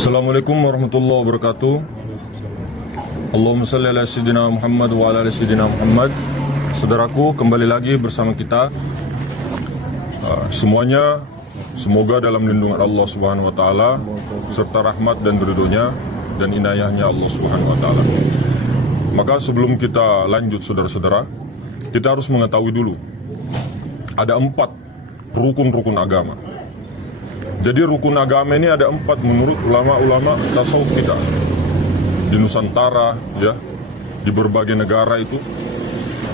Assalamualaikum warahmatullahi wabarakatuh. Allahumma salli ala sayyidina Muhammad wa ala sayyidina Muhammad. Saudaraku, kembali lagi bersama kita. Semuanya semoga dalam lindungan Allah Subhanahu wa taala serta rahmat dan ridhonya dan inayahnya Allah Subhanahu wa taala. Maka sebelum kita lanjut saudara-saudara, kita harus mengetahui dulu ada 4 rukun-rukun agama. Jadi rukun agama ini ada 4 menurut ulama-ulama tasawuf kita di Nusantara, ya, di berbagai negara itu.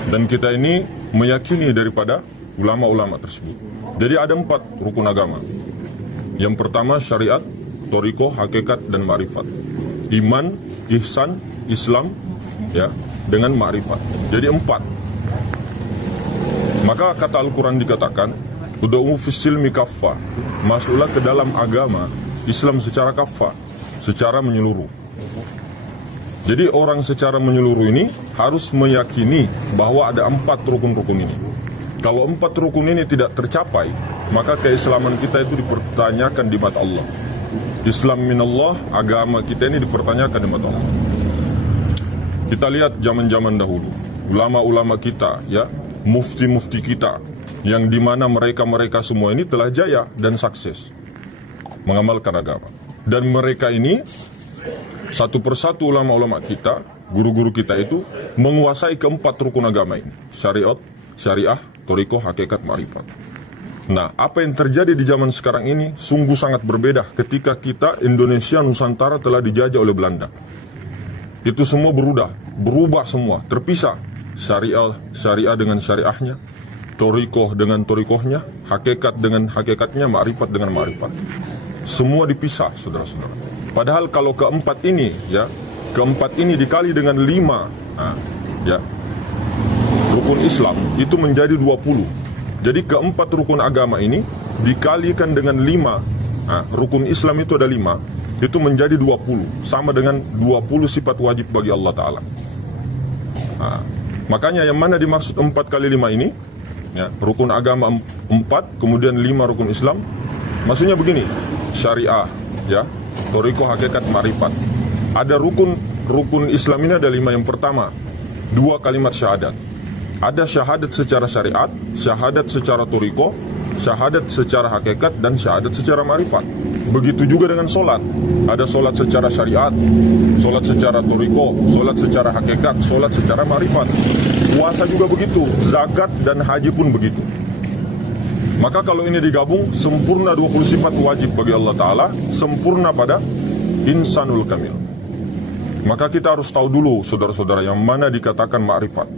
Dan kita ini meyakini daripada ulama-ulama tersebut. Jadi ada 4 rukun agama. Yang pertama syariat, thariqah, hakikat, dan ma'rifat. Iman, ihsan, Islam, ya, dengan ma'rifat. Jadi 4. Maka kata Al-Quran dikatakan, Ud'u fis silmi kaffa, masuklah ke dalam agama Islam secara kaffa, secara menyeluruh. Jadi orang secara menyeluruh ini harus meyakini bahwa ada 4 rukun-rukun ini. Kalau 4 rukun ini tidak tercapai, maka keislaman kita itu dipertanyakan di mata Allah. Islam minallah, agama kita ini dipertanyakan di mata Allah. Kita lihat zaman-zaman dahulu, ulama-ulama kita, ya, mufti-mufti kita, yang dimana mereka semua ini telah jaya dan sukses mengamalkan agama. Dan mereka ini satu persatu ulama-ulama kita, guru-guru kita itu menguasai keempat rukun agama ini: syariat, syariah, thariqah, hakikat, ma'rifat. Nah, apa yang terjadi di zaman sekarang ini sungguh sangat berbeda ketika kita Indonesia Nusantara telah dijajah oleh Belanda. Itu semua berubah semua, terpisah. Syariah dengan syariahnya, thariqah dengan thariqahnya, hakikat dengan hakikatnya, ma'rifat dengan ma'rifat. Semua dipisah, saudara-saudara. Padahal kalau keempat ini, ya, keempat ini dikali dengan 5, ya, rukun Islam itu menjadi 20. Jadi keempat rukun agama ini dikalikan dengan 5, rukun Islam itu ada 5, itu menjadi 20, sama dengan 20 sifat wajib bagi Allah Ta'ala. Makanya yang mana dimaksud 4 kali 5 ini, ya, rukun agama 4, kemudian 5 rukun Islam. Maksudnya begini, syariah, ya, thariqah, hakikat, ma'rifat. Ada rukun Islam ini ada 5. Yang pertama, 2 kalimat syahadat. Ada syahadat secara syariat, syahadat secara thariqah, syahadat secara hakikat, dan syahadat secara ma'rifat. Begitu juga dengan solat. Ada solat secara syariat, solat secara thariqah, solat secara hakikat, solat secara ma'rifat. Puasa juga begitu, zakat dan haji pun begitu. Maka kalau ini digabung, sempurna 20 sifat wajib bagi Allah Ta'ala, sempurna pada insanul kamil. Maka kita harus tahu dulu, saudara-saudara, yang mana dikatakan ma'rifat.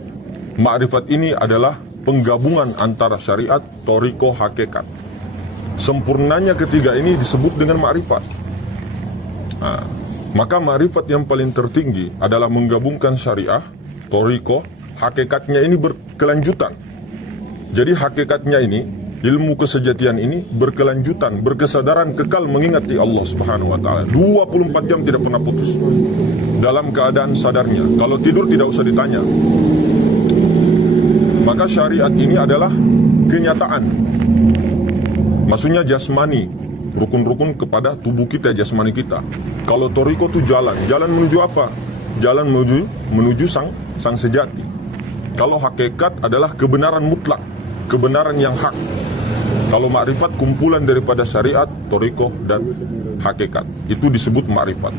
Ma'rifat ini adalah penggabungan antara syariat, thariqah, hakikat. Sempurnanya ketiga ini disebut dengan ma'rifat. Maka ma'rifat yang paling tertinggi adalah menggabungkan syariah, thariqah, hakikatnya ini berkelanjutan. Jadi hakikatnya ini, ilmu kesejatian ini berkelanjutan, berkesadaran kekal mengingati Allah Subhanahu wa taala. 24 jam tidak pernah putus. Dalam keadaan sadarnya. Kalau tidur tidak usah ditanya. Maka syariat ini adalah kenyataan. Maksudnya jasmani, rukun-rukun kepada tubuh kita, jasmani kita. Kalau thariqah itu jalan menuju apa? Jalan menuju sang sejati. Kalau hakikat adalah kebenaran mutlak, kebenaran yang hak. Kalau ma'rifat kumpulan daripada syariat, thariqah, dan hakikat. Itu disebut ma'rifat.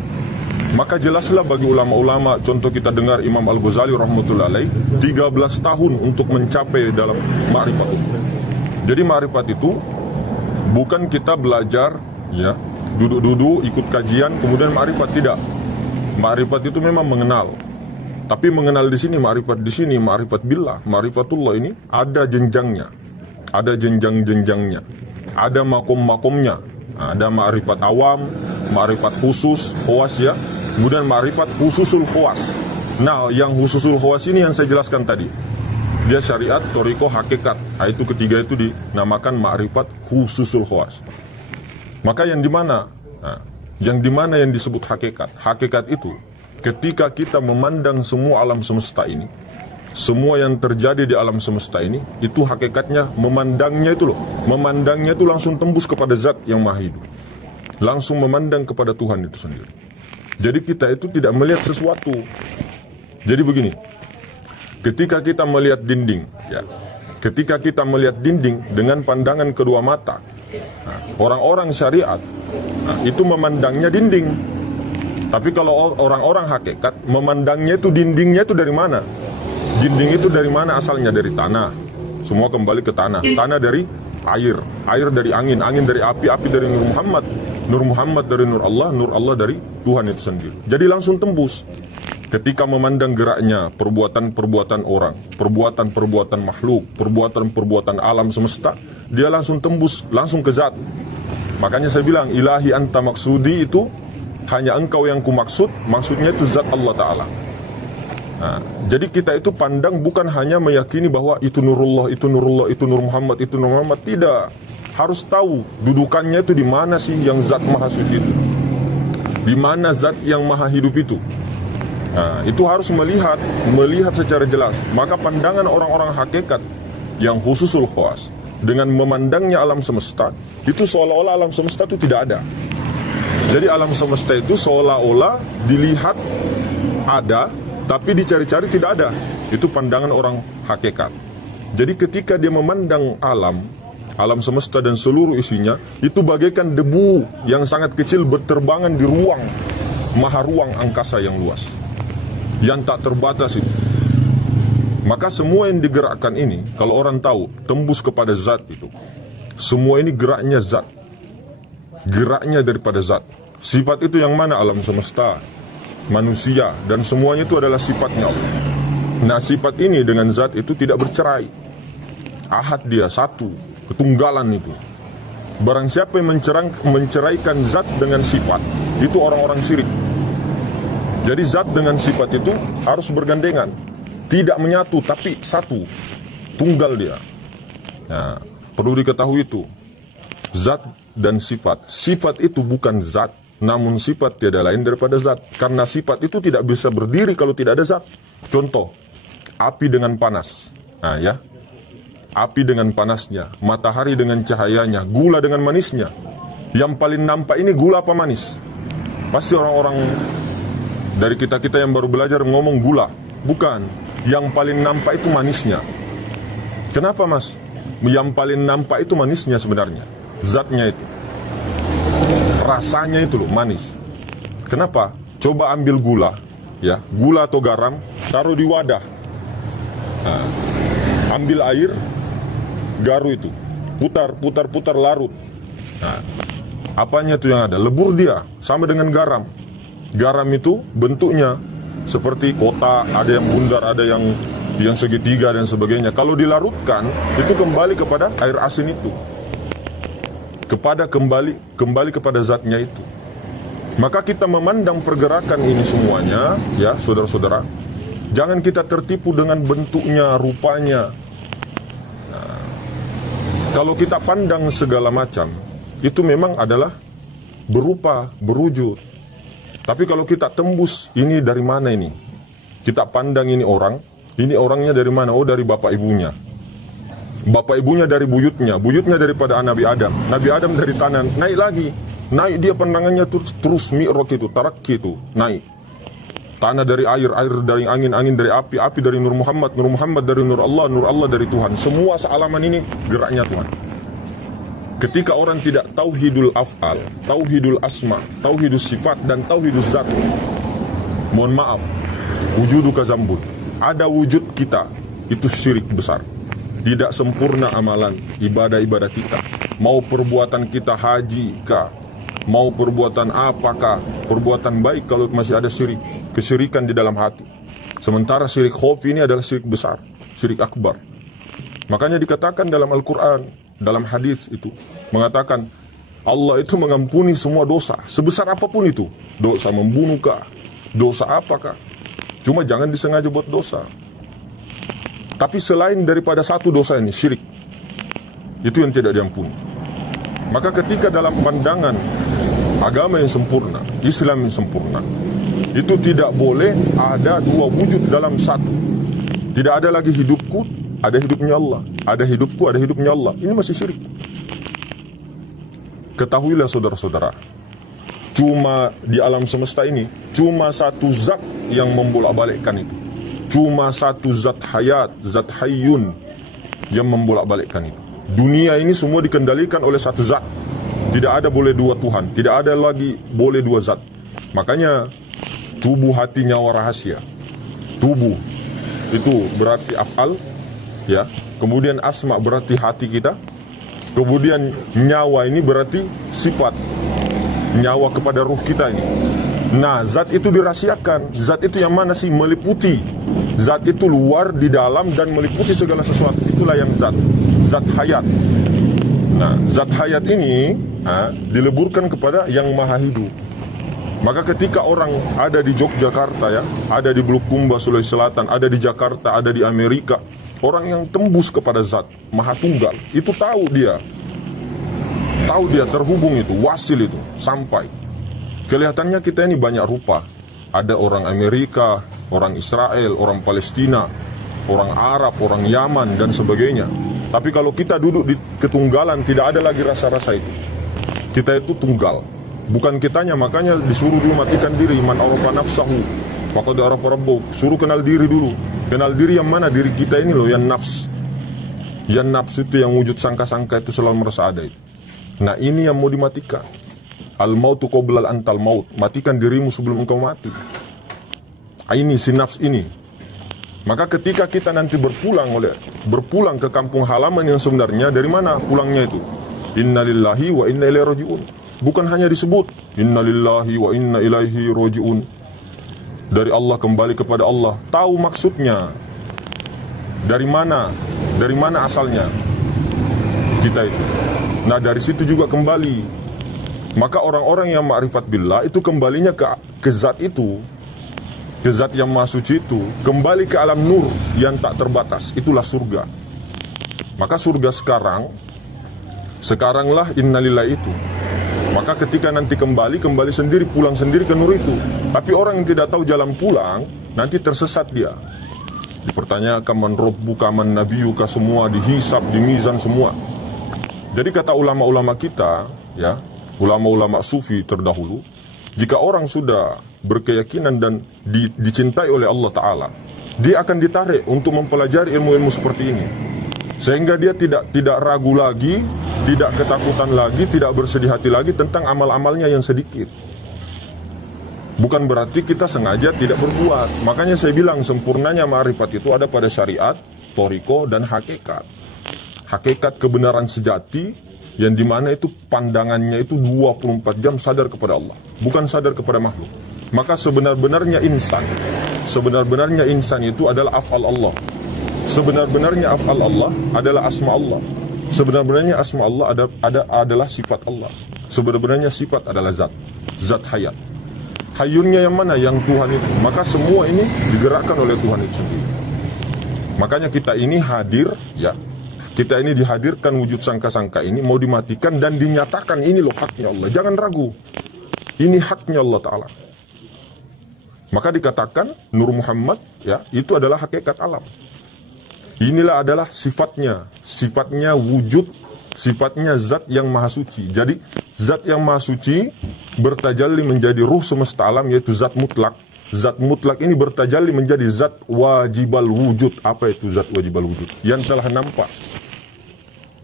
Maka jelaslah bagi ulama-ulama, contoh kita dengar Imam Al-Ghazali rahmatullahi alaih, 13 tahun untuk mencapai dalam ma'rifat itu. Jadi ma'rifat itu bukan kita belajar, ya, duduk-duduk ikut kajian kemudian ma'rifat, tidak. Ma'rifat itu memang mengenal. Tapi mengenal di sini, ma'rifat di sini, ma'rifat billah, ma'rifatullah ini ada jenjangnya. Ada jenjang-jenjangnya. Ada makom-makomnya. Ada ma'rifat awam, ma'rifat khusus, khawas, ya. Kemudian ma'rifat khususul khawas. Nah, yang khususul khawas ini yang saya jelaskan tadi. Dia syariat, thariqah, hakikat. Itu ketiga itu dinamakan ma'rifat khususul khawas. Maka yang dimana? Yang dimana yang disebut hakikat? Hakikat itu ketika kita memandang semua alam semesta ini, semua yang terjadi di alam semesta ini, itu hakikatnya memandangnya itu loh. Memandangnya itu langsung tembus kepada zat yang maha hidup. langsung memandang kepada Tuhan itu sendiri. Jadi kita itu tidak melihat sesuatu. Jadi begini, ketika kita melihat dinding, ya, ketika kita melihat dinding dengan pandangan kedua mata, orang-orang syariat itu memandangnya dinding. Tapi kalau orang-orang hakikat memandangnya itu dindingnya itu dari mana? Dinding itu dari mana asalnya? Dari tanah. Semua kembali ke tanah. Tanah dari air, air dari angin, angin dari api, api dari Nur Muhammad, Nur Muhammad dari Nur Allah dari Tuhan itu sendiri. Jadi langsung tembus. Ketika memandang geraknya, perbuatan-perbuatan orang, perbuatan-perbuatan makhluk, perbuatan-perbuatan alam semesta, dia langsung tembus, langsung ke zat. Makanya saya bilang, ilahi anta maksudi itu hanya engkau yang kumaksud, maksudnya itu zat Allah Ta'ala. Nah, jadi kita itu pandang bukan hanya meyakini bahwa itu Nurullah, itu Nurullah, itu Nur Muhammad, itu Nur Muhammad. Tidak. Harus tahu dudukannya itu di mana sih yang zat maha suci itu. Di mana zat yang maha hidup itu. Nah, itu harus melihat secara jelas. Maka pandangan orang-orang hakikat yang khususul khawas dengan memandangnya alam semesta, itu seolah-olah alam semesta itu tidak ada. Jadi alam semesta itu seolah-olah dilihat ada, tapi dicari-cari tidak ada. Itu pandangan orang hakikat. Jadi ketika dia memandang alam semesta dan seluruh isinya, itu bagaikan debu yang sangat kecil berterbangan di ruang, maha ruang angkasa yang luas, yang tak terbatas itu. Maka semua yang digerakkan ini, kalau orang tahu, tembus kepada zat itu. Semua ini geraknya zat. Geraknya daripada zat. Sifat itu yang mana? Alam semesta, manusia, dan semuanya itu adalah sifatnya Allah. Nah, sifat ini dengan zat itu tidak bercerai. Ahad dia, satu, ketunggalan itu. Barang siapa yang menceraikan zat dengan sifat, itu orang-orang syirik. Jadi zat dengan sifat itu harus bergandengan, tidak menyatu tapi satu, tunggal dia. Nah, perlu diketahui itu, zat dan sifat. Sifat itu bukan zat, namun sifat tiada lain daripada zat. Karena sifat itu tidak bisa berdiri kalau tidak ada zat. Contoh, api dengan panas. Nah ya, api dengan panasnya, matahari dengan cahayanya, gula dengan manisnya. Yang paling nampak ini gula apa manis? Pasti orang-orang dari kita-kita yang baru belajar ngomong gula. Bukan. Yang paling nampak itu manisnya. Kenapa, Mas? Yang paling nampak itu manisnya sebenarnya. Zatnya itu. Rasanya itu loh, manis. Kenapa? Coba ambil gula, ya, gula atau garam, taruh di wadah. Nah, ambil air, garu itu, putar, larut. Nah, apanya itu yang ada? Lebur dia, sama dengan garam. Garam itu bentuknya seperti kotak, ada yang bundar, ada yang segitiga dan sebagainya. Kalau dilarutkan, itu kembali kepada air asin itu. Kembali kepada zatnya itu. Maka kita memandang pergerakan ini semuanya, ya, saudara-saudara. Jangan kita tertipu dengan bentuknya, rupanya. Nah, kalau kita pandang segala macam, itu memang adalah berupa, berwujud. Tapi kalau kita tembus, ini dari mana ini? Kita pandang ini orangnya dari mana? Oh, dari bapak ibunya. Bapak ibunya dari buyutnya daripada Nabi Adam. Nabi Adam dari tanah, naik lagi. Naik dia pandangannya terus mi'raj itu, tarakki itu, naik. Tanah dari air dari angin, angin dari api, api dari Nur Muhammad dari Nur Allah dari Tuhan. Semua sealaman ini geraknya Tuhan. Ketika orang tidak tauhidul af'al, tauhidul asma, tauhidus sifat, dan tauhidus zat, mohon maaf, wujuduka zambun, ada wujud kita, itu syirik besar. Tidak sempurna amalan, ibadah-ibadah kita. Mau perbuatan kita haji kah, mau perbuatan apakah, perbuatan baik kalau masih ada syirik, kesyirikan di dalam hati. Sementara syirik khafi ini adalah syirik besar, syirik akbar. Makanya dikatakan dalam Al-Quran, dalam hadis itu mengatakan Allah itu mengampuni semua dosa sebesar apapun itu. Dosa membunuh kah, dosa apakah, cuma jangan disengaja buat dosa. Tapi selain daripada satu dosa ini, syirik, itu yang tidak diampuni. Maka ketika dalam pandangan agama yang sempurna, Islam yang sempurna, itu tidak boleh ada dua wujud dalam satu. Tidak ada lagi hidupku, ada hidupnya Allah. Ada hidupku, ada hidupnya Allah. Ini masih syirik. Ketahuilah saudara-saudara, Cuma di alam semesta ini, cuma satu zat yang membolak-balikkan itu. Cuma satu zat hayat, zat hayyun yang membolak-balikkan itu. Dunia ini semua dikendalikan oleh satu zat. Tidak ada boleh dua Tuhan, tidak ada lagi boleh dua zat. Makanya tubuh, hati, nyawa, rahasia. Tubuh itu berarti af'al, ya. Kemudian asma berarti hati kita. Kemudian nyawa ini berarti sifat, nyawa kepada ruh kita ini. Nah, zat itu dirahasiakan. Zat itu yang mana sih? Meliputi. Zat itu luar, di dalam, dan meliputi segala sesuatu. Itulah yang zat. Zat hayat. Nah, zat hayat ini dileburkan kepada yang maha hidup. Maka ketika orang ada di Yogyakarta, ya, ada di Bulukumba, Sulawesi Selatan, ada di Jakarta, ada di Amerika, orang yang tembus kepada zat maha tunggal, itu tahu dia terhubung, itu wasil, itu sampai. Kelihatannya kita ini banyak rupa. Ada orang Amerika, orang Israel, orang Palestina, orang Arab, orang Yaman, dan sebagainya. Tapi kalau kita duduk di ketunggalan, tidak ada lagi rasa-rasa itu. Kita itu tunggal. Bukan kitanya, makanya disuruh dulu matikan diri. Man arafa nafsahu faqad arafa rabbuh. Suruh kenal diri dulu. Kenal diri yang mana? Diri kita ini loh, yang nafs. Yang nafs itu, yang wujud sangka-sangka itu selalu merasa ada itu. Nah, ini yang mau dimatikan. Al-mautu qoblal antal maut. Matikan dirimu sebelum engkau mati. Ini si nafs ini. Maka ketika kita nanti berpulang ke kampung halaman yang sebenarnya, dari mana pulangnya itu? Inna lillahi wa inna ilaihi raji'un. Bukan hanya disebut inna lillahi wa inna ilaihi raji'un. Dari Allah kembali kepada Allah. Tahu maksudnya. Dari mana? Dari mana asalnya kita itu? Nah, dari situ juga kembali. Maka orang-orang yang ma'rifat billah itu kembalinya ke zat itu, ke zat yang maha suci itu, kembali ke alam nur yang tak terbatas. Itulah surga. Maka surga sekaranglah innalillah itu. Maka ketika nanti kembali sendiri, pulang sendiri ke nur itu. Tapi orang yang tidak tahu jalan pulang, nanti tersesat dia. Dipertanyakan man rabbuka man nabiyuka, semua dihisab, dimizan semua. Jadi kata ulama-ulama kita, ya, ulama-ulama sufi terdahulu, jika orang sudah berkeyakinan dan dicintai oleh Allah Ta'ala, dia akan ditarik untuk mempelajari ilmu-ilmu seperti ini. Sehingga dia tidak ragu lagi, tidak ketakutan lagi, tidak bersedih hati lagi tentang amal-amalnya yang sedikit. Bukan berarti kita sengaja tidak berbuat. Makanya saya bilang sempurnanya ma'rifat itu ada pada syariat, thariqah, dan hakikat. Hakikat kebenaran sejati, yang dimana itu pandangannya itu 24 jam sadar kepada Allah, bukan sadar kepada makhluk. Maka sebenar-benarnya insan itu adalah af'al Allah. Sebenar-benarnya af'al Allah adalah asma Allah. Sebenar-benarnya asma Allah adalah sifat Allah. Sebenar-benarnya sifat adalah zat hayat. Hayyunnya yang mana? Yang Tuhan itu. Maka semua ini digerakkan oleh Tuhan itu sendiri. Makanya kita ini hadir, ya. Kita ini dihadirkan wujud sangka-sangka ini, mau dimatikan dan dinyatakan ini loh haknya Allah. Jangan ragu. Ini haknya Allah Ta'ala. Maka dikatakan Nur Muhammad, ya, itu adalah hakikat alam. Inilah adalah sifatnya. Sifatnya wujud, sifatnya zat yang maha suci. Jadi zat yang maha suci bertajalli menjadi ruh semesta alam, yaitu zat mutlak. Zat mutlak ini bertajalli menjadi zat wajibal wujud. Apa itu zat wajibal wujud? Yang telah nampak.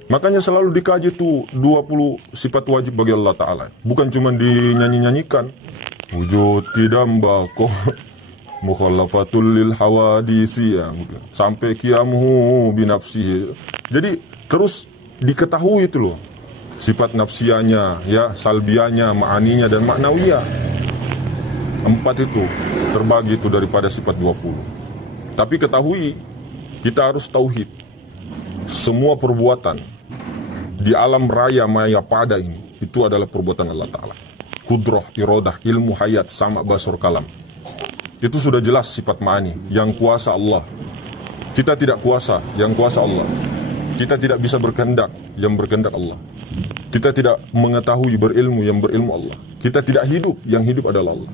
Makanya selalu dikaji tuh 20 sifat wajib bagi Allah Ta'ala. Bukan cuma dinyanyi-nyanyikan. Wujud kidamba koh mukhallafatul lil hawadisi, ya, sampai qiyamuhu binafsihi. Jadi terus diketahui itu loh. Sifat nafsianya, ya, salbianya, ma'aninya, dan maknawiyah. 4 itu terbagi itu daripada sifat 20. Tapi ketahui, kita harus tauhid. Semua perbuatan di alam raya maya pada ini, itu adalah perbuatan Allah Ta'ala. Kudroh, irodah, ilmu, hayat, sama, basur, kalam. Itu sudah jelas sifat ma'ani. Yang kuasa Allah. Kita tidak kuasa, yang kuasa Allah. Kita tidak bisa berkehendak, yang berkehendak Allah. Kita tidak mengetahui berilmu, yang berilmu Allah. Kita tidak hidup, yang hidup adalah Allah.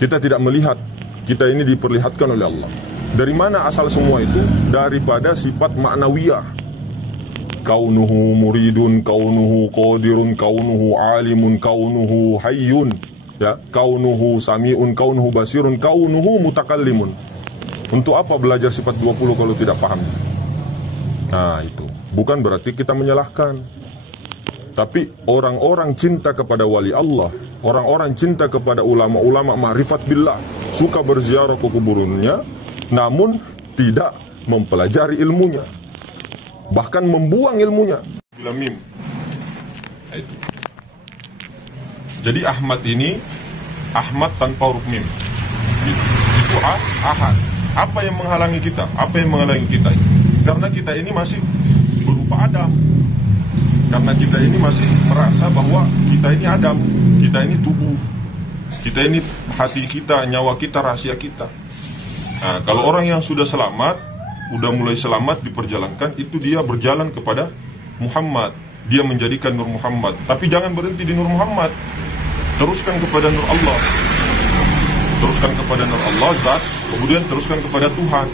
Kita tidak melihat, kita ini diperlihatkan oleh Allah. Dari mana asal semua itu? Daripada sifat maknawiyah. kaunuhu muridun, kaunuhu qadirun, kaunuhu alimun, kaunuhu hayyun, ya, kaunuhu sami'un, kaunuhu basirun, kaunuhu mutakallimun. Untuk apa belajar sifat 20 kalau tidak paham? Nah, itu bukan berarti kita menyalahkan. Tapi orang-orang cinta kepada wali Allah, orang-orang cinta kepada ulama-ulama ma'rifat billah, suka berziarah ke kuburannya, namun tidak mempelajari ilmunya, bahkan membuang ilmunya. Bila mim. Itu. Jadi Ahmad ini Ahmad tanpa huruf mim. Itu ahad. Apa yang menghalangi kita? Apa yang menghalangi kita? Karena kita ini masih berupa Adam. Karena kita ini masih merasa bahwa kita ini Adam, kita ini tubuh, kita ini hati kita, nyawa kita, rahasia kita. Nah, kalau orang yang sudah selamat, udah mulai selamat diperjalankan, itu dia berjalan kepada Muhammad. Dia menjadikan Nur Muhammad. Tapi jangan berhenti di Nur Muhammad. Teruskan kepada Nur Allah. Teruskan kepada Nur Allah, Zat. Kemudian teruskan kepada Tuhan.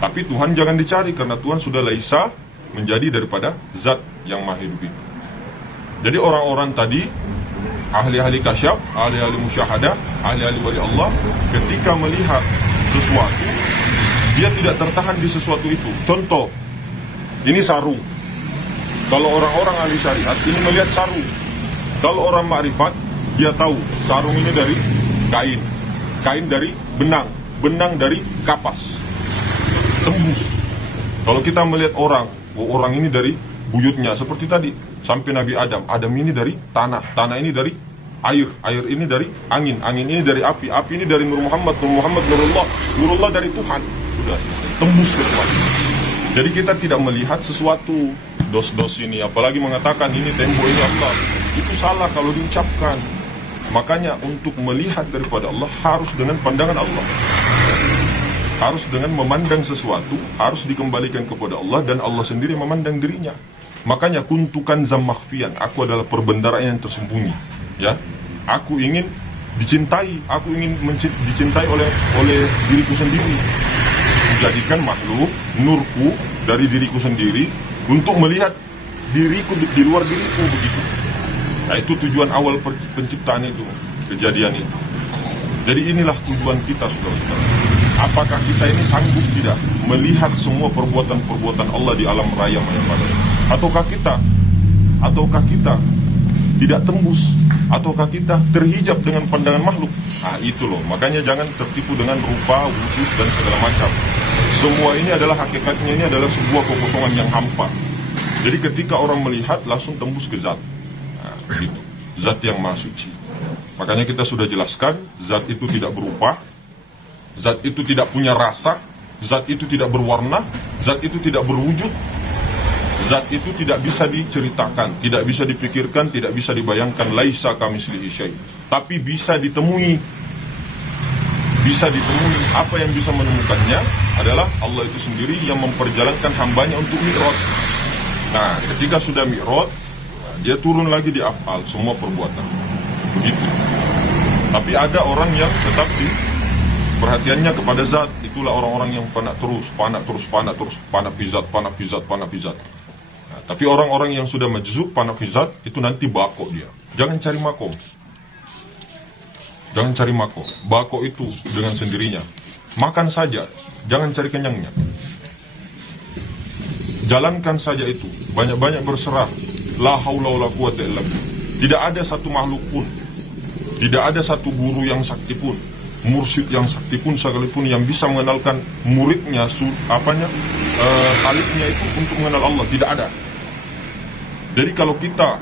Tapi Tuhan jangan dicari, karena Tuhan sudah laisa, menjadi daripada Zat yang maha hidup itu. Jadi orang-orang tadi, ahli-ahli kasyaf, ahli-ahli musyahadah, ahli-ahli wali Allah, ketika melihat sesuatu, dia tidak tertahan di sesuatu itu. Contoh, ini sarung. Kalau orang-orang ahli syariat, ini melihat sarung. Kalau orang makrifat, dia tahu sarung ini dari kain, kain dari benang, benang dari kapas, tembus. Kalau kita melihat orang, orang ini dari buyutnya, seperti tadi, sampai Nabi Adam, Adam ini dari tanah, tanah ini dari air, air ini dari angin, angin ini dari api, api ini dari Nur Muhammad, Nur Muhammad Nurullah, Nurullah dari Tuhan. Sudah tembus ke Tuhan. Jadi kita tidak melihat sesuatu dos-dos ini, apalagi mengatakan ini tembok, ini Allah. Itu salah kalau diucapkan. Makanya untuk melihat daripada Allah harus dengan pandangan Allah, harus dengan memandang sesuatu, harus dikembalikan kepada Allah, dan Allah sendiri memandang dirinya. Makanya kuntukan zammakhfian, aku adalah perbendaharaan yang tersembunyi, ya. Aku ingin dicintai, aku ingin dicintai oleh diriku sendiri. Menjadikan makhluk nurku dari diriku sendiri untuk melihat diriku di luar diriku, begitu. Nah, itu tujuan awal penciptaan itu, kejadian itu. Jadi inilah tujuan kita, saudara-saudara. Apakah kita ini sanggup tidak melihat semua perbuatan-perbuatan Allah di alam raya mana-mana? Ataukah kita tidak tembus? Ataukah kita terhijab dengan pandangan makhluk? Nah, itu loh. Makanya jangan tertipu dengan rupa, wujud, dan segala macam. Semua ini adalah hakikatnya, ini adalah sebuah kekosongan yang hampa. Jadi ketika orang melihat, langsung tembus ke zat. Nah, begitu. Zat yang maha suci. Makanya kita sudah jelaskan, zat itu tidak berupa, zat itu tidak punya rasa, zat itu tidak berwarna, zat itu tidak berwujud, zat itu tidak bisa diceritakan, tidak bisa dipikirkan, tidak bisa dibayangkan. Laisa kamitslihi syai'. Tapi bisa ditemui. Bisa ditemui. Apa yang bisa menemukannya adalah Allah itu sendiri yang memperjalankan hambanya untuk mi'raj. Nah, ketika sudah mi'raj, dia turun lagi di af'al, semua perbuatan. Begitu. Tapi ada orang yang tetap perhatiannya kepada zat. Itulah orang-orang yang fana terus, fana fizat. Nah, tapi orang-orang yang sudah majzub, fana fizat, itu nanti bako dia. Jangan cari makom. Jangan cari makom. Bako itu dengan sendirinya. Makan saja, jangan cari kenyangnya. Jalankan saja itu. Banyak-banyak berserah. La haula wala quwwata illa billah. Tidak ada satu makhluk pun, tidak ada satu guru yang sakti pun, mursyid yang sakti pun sekalipun yang bisa mengenalkan muridnya, salibnya itu untuk mengenal Allah. Tidak ada. Jadi kalau kita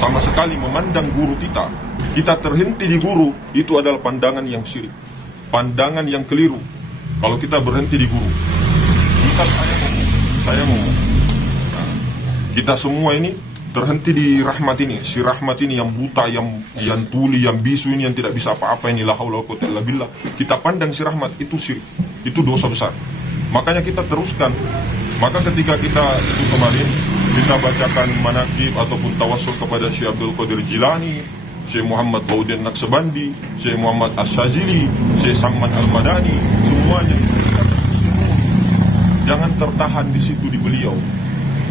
sama sekali memandang guru kita terhenti di guru, itu adalah pandangan yang syirik, pandangan yang keliru. Kalau kita berhenti di guru, misal saya ngomong, nah, kita semua ini terhenti di rahmat ini, si rahmat ini yang buta, yang tuli, yang bisu ini, yang tidak bisa apa-apa ini, la haula wala quwwata illa billah. Kita pandang si rahmat itu syirik, itu dosa besar. Makanya kita teruskan. Maka ketika kita itu kemarin kita bacakan manaqib ataupun tawassul kepada Syekh Abdul Qadir Jilani, Syekh Muhammad Bauddin Naqsabandi, Syekh Muhammad As-Shazili, Syekh Salman Al-Madani, semuanya. Jangan tertahan di situ di beliau.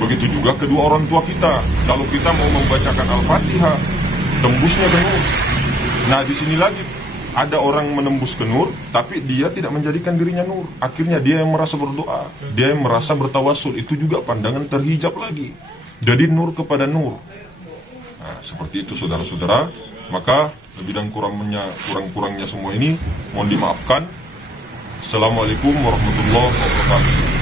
Begitu juga kedua orang tua kita. Kalau kita mau membacakan Al-Fatihah, tembusnya ke nur. Nah, di sini lagi ada orang menembus ke nur, tapi dia tidak menjadikan dirinya nur. Akhirnya dia yang merasa berdoa, dia yang merasa bertawasul. Itu juga pandangan terhijab lagi. Jadi nur kepada nur. Nah, seperti itu saudara-saudara. Maka lebih dan kurang-kurangnya semua ini mohon dimaafkan. Assalamualaikum warahmatullahi wabarakatuh.